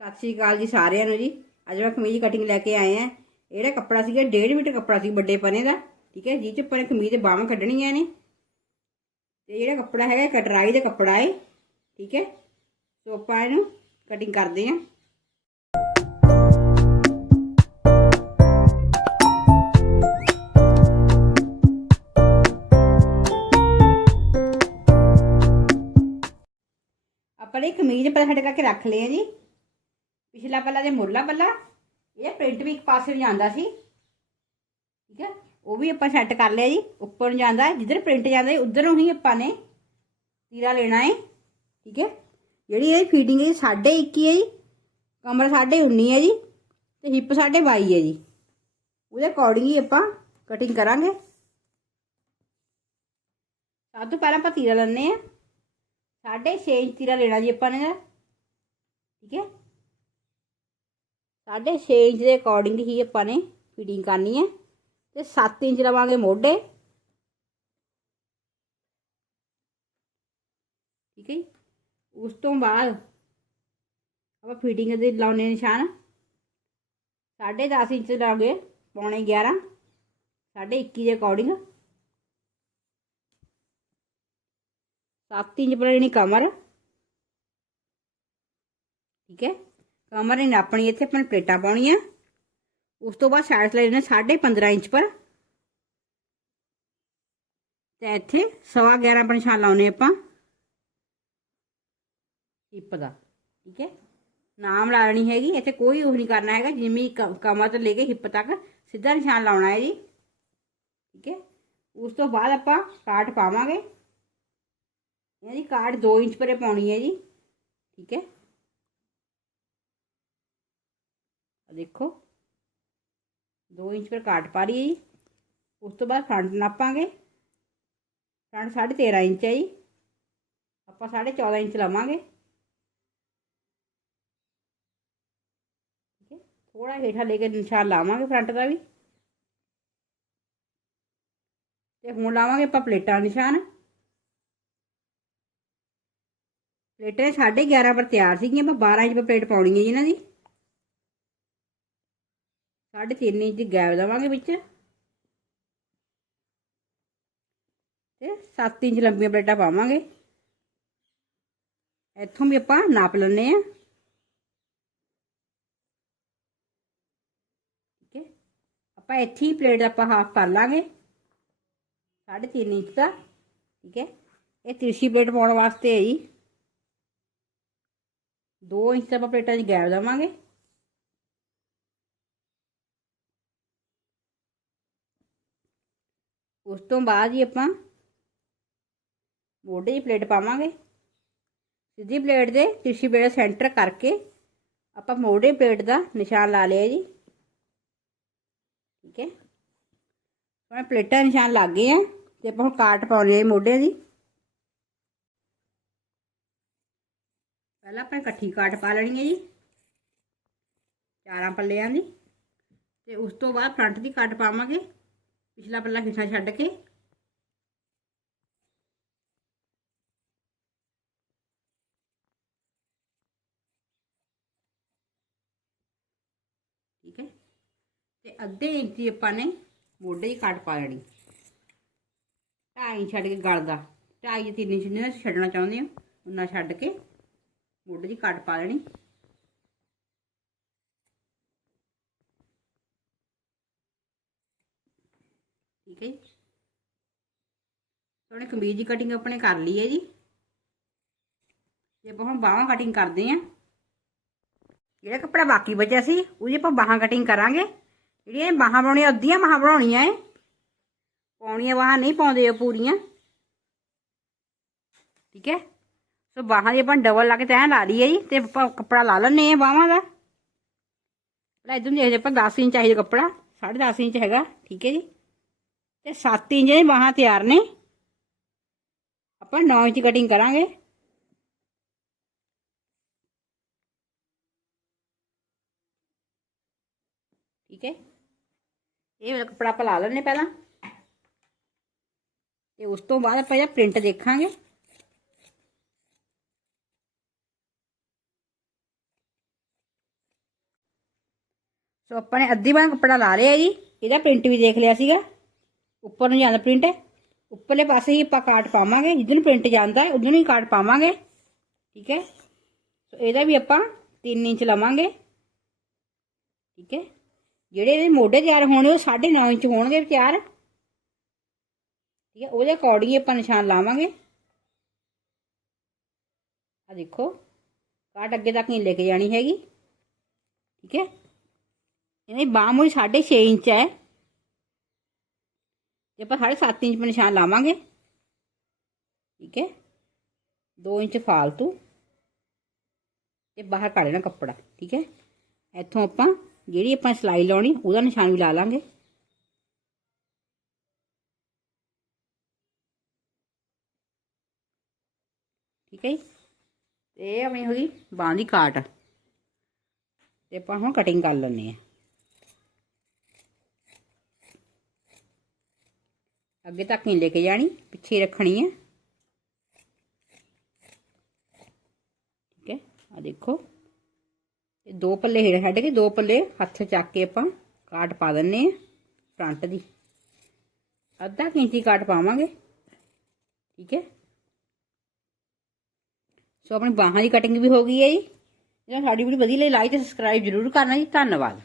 ਸਤਿ ਸ਼੍ਰੀ ਅਕਾਲ ਜੀ ਸਾਰਿਆਂ ਨੂੰ ਜੀ। ਅੱਜ ਮੈਂ ਕਮੀਜ਼ ਕਟਿੰਗ ਲੈ ਕੇ ਆਏ ਆ। ਇਹੜਾ ਕੱਪੜਾ ਸੀਗਾ 1.5 ਮੀਟਰ ਕੱਪੜਾ ਸੀ ਵੱਡੇ ਪਨੇ ਦਾ, ਠੀਕ ਹੈ? ਜੀ ਚ ਆਪਾਂ ਨੇ ਕਮੀਜ਼ ਦੇ ਬਾਹਾਂ ਕੱਢਣੀਆਂ ਨੇ। ਤੇ ਜਿਹੜਾ ਕੱਪੜਾ ਹੈਗਾ ਕਟਰਾਈ ਦਾ ਕੱਪੜਾ ਹੈ ਠੀਕ ਹੈ? ਸੋ ਆਪਾਂ ਇਹਨੂੰ ਕਟਿੰਗ ਕਰਦੇ ਆਂ। ਆਪਾਂ ਨੇ ਕਮੀਜ਼ ਪਰ ਹਟ ਕਰਕੇ ਰੱਖ ਲਏ ਆ ਜੀ। ਪਿਛਲਾ ਪੱਲਾ ਤੇ ਮੁਰਲਾ ਪੱਲਾ, ਇਹ ਪ੍ਰਿੰਟ ਵੀ ਇੱਕ ਪਾਸੇ ਨੂੰ ਜਾਂਦਾ ਸੀ। ਠੀਕ ਹੈ ਉਹ ਵੀ ਆਪਾਂ ਸੈੱਟ ਕਰ ਲਿਆ ਜੀ, ਉੱਪਰ ਨੂੰ ਜਾਂਦਾ, ਜਿੱਧਰ ਪ੍ਰਿੰਟ ਜਾਂਦਾ ਹੈ ਉਧਰ ਨੂੰ ਹੀ ਆਪਾਂ ਨੇ ਤੀਰਾ ਲੈਣਾ ਹੈ ਠੀਕ ਹੈ ਜਿਹੜੀ ਇਹਦੀ ਫੀਟਿੰਗ ਹੈ 21 ਹੈ ਜੀ, ਕਮਰ 19 ਹੈ ਜੀ, ਤੇ ਹਿੱਪ 22 ਹੈ ਜੀ। ਉਹਦੇ ਅਕੋਰਡਿੰਗ ਹੀ ਆਪਾਂ ਕਟਿੰਗ ਕਰਾਂਗੇ। ਸਭ ਤੋਂ ਪਹਿਲਾਂ ਆਪਾਂ ਤੀਰਾ ਲੈਣੇ ਆ ਸਾਢੇ 6 ਇੰਚ ਤੀਰਾ ਲੈਣਾ ਜੀ ਆਪਾਂ ਨੇ। ਠੀਕ ਹੈ ਸਾਢੇ 6 ਇੰਚ ਦੇ ਅਕੋਰਡਿੰਗ ਹੀ ਆਪਾਂ ਨੇ ਫਿਟਿੰਗ ਕਰਨੀ ਹੈ ਤੇ 7 ਇੰਚ ਲਵਾਂਗੇ ਮੋਢੇ। ਠੀਕ ਹੈ ਜੀ। ਉਸ ਤੋਂ ਬਾਅਦ ਆਪਾਂ ਫਿਟਿੰਗ ਦੇ ਲਾਉਣੇ ਨਿਸ਼ਾਨ। ਸਾਢੇ 10 ਇੰਚ ਲਾਗੇ ਪੌਣੇ 11 ਸਾਢੇ 21 ਦੇ ਅਕੋਰਡਿੰਗ 7 ਇੰਚ ਪਰ ਲੈਣੀ ਕਮਰ। ਠੀਕ ਹੈ। ਕਮਰ ਨੇ ਨਾਪਣੀ ਇੱਥੇ ਆਪਾਂ ਨੇ ਪਲੇਟਾਂ ਪਾਉਣੀਆਂ। ਉਸ ਤੋਂ ਬਾਅਦ ਸਾਈਡ ਲੈ ਲੈਣੇ 15.5 ਇੰਚ ਪਰ। ਤੇ ਇੱਥੇ ਸਵਾ 11 ਪਰ ਨਿਸ਼ਾਨ ਲਾਉਣੇ ਆਪਾਂ। ਹਿੱਪ ਦਾ, ਠੀਕ ਹੈ? ਨਾਮ ਲਾਣੀ ਹੈਗੀ, ਇੱਥੇ ਕੋਈ ਉਹ ਨਹੀਂ ਕਰਨਾ ਹੈਗਾ ਜਿਵੇਂ ਕਮਰ ਤੋਂ ਲੈ ਕੇ ਹਿੱਪ ਤੱਕ ਸਿੱਧਾ ਨਿਸ਼ਾਨ ਲਾਉਣਾ ਹੈ ਜੀ। ਠੀਕ ਹੈ? ਉਸ ਤੋਂ ਬਾਅਦ ਆਪਾਂ ਕਾਟ ਪਾਵਾਂਗੇ। ਇਹਦੀ ਕਾਟ 2 ਇੰਚ ਪਰੇ ਪਾਉਣੀ ਹੈ ਜੀ। ਠੀਕ ਹੈ ਆ ਦੇਖੋ 2 ਇੰਚ ਪਰ ਕਾਟ ਪਾ ਰਹੀ ਹੈ ਜੀ ਉਸ ਤੋਂ ਬਾਅਦ ਫਰੰਟ ਨਾਪਾਂਗੇ ਫਰੰਟ 13.5 ਇੰਚ ਹੈ ਜੀ ਆਪਾਂ 14.5 ਇੰਚ ਲਵਾਂਗੇ ਠੀਕ ਹੈ ਥੋੜਾ ਹੇਠਾਂ ਲੈ ਕੇ ਨਿਸ਼ਾਨ ਲਾਵਾਂਗੇ ਫਰੰਟ ਦਾ ਵੀ ਤੇ ਹੁਣ ਲਾਵਾਂਗੇ ਆਪਾਂ ਪਲੇਟਾਂ ਨਿਸ਼ਾਨ ਪਲੇਟਾਂ ਸਾਢੇ 11 ਪਰ ਤਿਆਰ ਸੀਗੀਆਂ ਆਪਾਂ 12 ਇੰਚ ਪਰ ਪਲੇਟ ਪਾਉਣੀ ਹੈ ਜੀ ਇਹਨਾਂ ਦੀ ਸਾਢੇ 3 ਇੰਚ ਦੀ ਗੈਪ ਦੇਵਾਂਗੇ ਵਿੱਚ। ਤੇ 7 ਇੰਚ ਲੰਬੀਆਂ ਪਲੇਟਾਂ ਪਾਵਾਂਗੇ। ਇੱਥੋਂ ਵੀ ਆਪਾਂ ਨਾਪ ਲੈਣੇ ਆ ਠੀਕ ਹੈ। ਆਪਾਂ ਇੱਥੇ ਹੀ ਪਲੇਟ ਆਪਾਂ ਹਾਫ ਕਰ ਲਾਂਗੇ। ਸਾਢੇ 3 ਇੰਚ ਦਾ। ਠੀਕ ਹੈ। ਇਹ ਤਿਰਛੀ ਪਲੇਟ ਪਾਉਣ ਵਾਸਤੇ ਹੈ ਜੀ। 2 ਇੰਚ ਦਾ ਆਪਾਂ ਪਲੇਟਾਂ 'ਚ ਗੈਪ ਦੇਵਾਂਗੇ ਉਸ ਤੋਂ ਬਾਅਦ ਹੀ ਆਪਾਂ ਮੋਢੇ ਦੀ ਪਲੇਟ ਪਾਵਾਂਗੇ। ਸਿੱਧੀ ਪਲੇਟ ਦੇ ਤਿਰਛੀ ਪਲੇਟ ਸੈਂਟਰ ਕਰਕੇ ਆਪਾਂ ਮੋਢੇ ਪਲੇਟ ਦਾ ਨਿਸ਼ਾਨ ਲਾ ਲਿਆ ਜੀ। ਠੀਕ ਹੈ। ਹੁਣ ਪਲੇਟਾਂ ਨਿਸ਼ਾਨ ਲੱਗ ਗਏ ਆ ਤੇ ਆਪਾਂ ਹੁਣ ਕਾਟ ਪਾਉਣੀ ਹੈ ਮੋਢੇ ਦੀ। ਪਹਿਲਾਂ ਆਪਾਂ ਇਕੱਠੀ ਕਾਟ ਪਾ ਲੈਣੀ ਹੈ ਜੀ। ਚਾਰਾਂ ਪੱਲਿਆਂ ਦੀ। ਤੇ ਉਸ ਤੋਂ ਬਾਅਦ ਫਰੰਟ ਦੀ ਕਾਟ ਪਾਵਾਂਗੇ। ਪਿਛਲਾ ਪੱਲਾ ਖਿੱਚਾ ਛੱਡ ਕੇ। ਠੀਕ ਹੈ? ਤੇ ਅੱਧੇ ਇੰਚ ਦੀ ਆਪਾਂ ਨੇ ਮੋਢੇ ਦੀ ਕੱਟ ਪਾ ਲੈਣੀ। ਢਾਈ ਛੱਡ ਕੇ ਗਲ ਦਾ। ਢਾਈ ਤਿੰਨ ਇੰਚ ਨੇ ਛੱਡਣਾ ਚਾਹੁੰਦੇ ਹੋ, ਉਹਨਾਂ ਛੱਡ ਕੇ ਮੋਢੇ ਦੀ ਕੱਟ ਪਾ ਲੈਣੀ। ਠੀਕ ਹੈ ਜੀ। ਸੋਹਣੇ ਕਮੀਜ਼ ਦੀ ਕਟਿੰਗ ਆਪਣੇ ਕਰ ਲਈ ਹੈ ਜੀ। ਤੇ ਆਪਾਂ ਹੁਣ ਬਾਹਾਂ ਕਟਿੰਗ ਕਰਦੇ ਆਂ ਜਿਹੜਾ ਕੱਪੜਾ ਬਾਕੀ ਬਚਿਆ ਸੀ, ਉਹਦੀ ਆਪਾਂ ਬਾਹਾਂ ਕਟਿੰਗ ਕਰਾਂਗੇ। ਜਿਹੜੀਆਂ ਬਾਹਾਂ ਬਣਾਉਣੀਆਂ, ਅੱਧੀਆਂ ਬਾਹਾਂ ਬਣਾਉਣੀਆਂ ਏ ਪਾਉਣੀਆਂ ਬਾਹਾਂ ਨਹੀਂ ਪਾਉਂਦੇ ਪੂਰੀਆਂ। ਠੀਕ ਹੈ? ਸੋ ਬਾਹਾਂ ਦੀ ਆਪਾਂ ਡਬਲ ਲਾ ਕੇ ਤੈਂ ਲਾ ਲਈ ਹੈ ਜੀ, ਤੇ ਆਪਾਂ ਕੱਪੜਾ ਲਾ ਲੈਣੇ ਆ ਬਾਹਾਂ ਦਾ। ਪਹਿਲਾਂ ਇਦੋਂ ਦੇ ਆਪਾਂ 10 ਇੰਚ ਚਾਹੀਦਾ ਕੱਪੜਾ 10.5 ਇੰਚ ਹੈਗਾ। ਠੀਕ ਹੈ ਜੀ? ਤੇ 7 ਇੰਚ ਦੇ ਬਾਹਾਂ ਤਿਆਰ ਨੇ। ਆਪਾਂ 9 ਇੰਚ ਕਟਿੰਗ ਕਰਾਂਗੇ। ਠੀਕ ਹੈ। ਇਹ ਵਾਲਾ ਕੱਪੜਾ ਆਪਾਂ ਲਾ ਲੈਣੇ ਪਹਿਲਾਂ। ਤੇ ਉਸ ਤੋਂ ਬਾਅਦ ਆਪਾਂ ਇਹ ਪ੍ਰਿੰਟ ਦੇਖਾਂਗੇ। ਸੋ ਆਪਾਂ ਨੇ ਅੱਧੀ ਬਾਂਹ ਕੱਪੜਾ ਲਾ ਲਿਆ ਜੀ। ਇਹਦਾ ਪ੍ਰਿੰਟ ਵੀ ਦੇਖ ਲਿਆ ਸੀਗਾ। ਉੱਪਰ ਨੂੰ ਜਾਂਦਾ ਪ੍ਰਿੰਟ ਉੱਪਰਲੇ ਪਾਸੇ ਹੀ ਆਪਾਂ ਕਾਟ ਪਾਵਾਂਗੇ, ਜਿੱਦਣ ਪ੍ਰਿੰਟ ਜਾਂਦਾ ਹੈ, ਉਦੋਂ ਹੀ ਕਾਟ ਪਾਵਾਂਗੇ, ਠੀਕ ਹੈ? ਸੋ ਇਹਦਾ ਵੀ ਆਪਾਂ 3 ਇੰਚ ਲਵਾਂਗੇ, ਠੀਕ ਹੈ? ਜਿਹੜੇ ਇਹਦੇ ਮੋਢੇ ਤਿਆਰ ਹੋਣੇ, ਉਹ 9.5 ਇੰਚ ਹੋਣਗੇ ਤਿਆਰ, ਠੀਕ ਹੈ? ਉਹਦੇ ਅਕੋਰਡਿੰਗ ਆਪਾਂ ਨਿਸ਼ਾਨ ਲਾਵਾਂਗੇ। ਆ ਦੇਖੋ ਕਾਟ ਅੱਗੇ ਤੱਕ ਨਹੀਂ ਲੈ ਕੇ ਜਾਣੀ ਹੈਗੀ, ਠੀਕ ਹੈ? ਇਹਦੀ ਬਾਹ ਮੂਰੀ 6.5 ਇੰਚ ਹੈ। ਜੇ ਆਪਾਂ 7.5 ਇੰਚ ਨਿਸ਼ਾਨ ਲਾਵਾਂਗੇ, ਠੀਕ ਹੈ 2 ਇੰਚ ਫਾਲਤੂ, ਤੇ ਬਾਹਰ ਕੱਢ ਲੈਣਾ ਕੱਪੜਾ, ਠੀਕ ਹੈ। ਇੱਥੋਂ ਆਪਾਂ ਜਿਹੜੀ ਆਪਾਂ ਸਲਾਈ ਲਾਉਣੀ, ਉਹਦਾ ਨਿਸ਼ਾਨ ਵੀ ਲਾ ਲਾਂਗੇ। ਠੀਕ ਹੈ ਜੀ। ਤੇ ਇਹ ਆਪਣੀ ਹੋਈ ਬਾਂਹ ਦੀ ਕਾਟ। ਤੇ ਆਪਾਂ ਹੁਣ ਕਟਿੰਗ ਕਰ ਲੈਣੇ ਆ ਅੱਗੇ ਤੱਕ ਨਹੀਂ ਲੈ ਕੇ ਜਾਣੀ, ਪਿੱਛੇ ਰੱਖਣੀ ਹੈ। ਠੀਕ ਹੈ ਆ ਦੇਖੋ। ਇਹ ਦੋ ਪੱਲੇ ਹੇਠ ਛੱਡ ਕੇ ਦੋ ਪੱਲੇ ਹੱਥ ਚੱਕ ਕੇ ਆਪਾਂ ਕਾਟ ਪਾ ਦਿੰਨੇ ਆ ਫਰੰਟ ਦੀ। ਅੱਧਾ ਕੁ ਇੰਚੀ ਕਾਟ ਪਾਵਾਂਗੇ। ਠੀਕ ਹੈ। ਸੋ ਆਪਣੀ ਬਾਹਾਂ ਦੀ ਕਟਿੰਗ ਵੀ ਹੋ ਗਈ ਹੈ ਜੀ। ਜੇ ਸਾਡੀ ਵੀਡੀਓ ਵਧੀਆ ਲਈ ਲਾਈਕ ਤੇ ਸਬਸਕ੍ਰਾਈਬ ਜ਼ਰੂਰ ਕਰਨਾ ਜੀ। ਧੰਨਵਾਦ।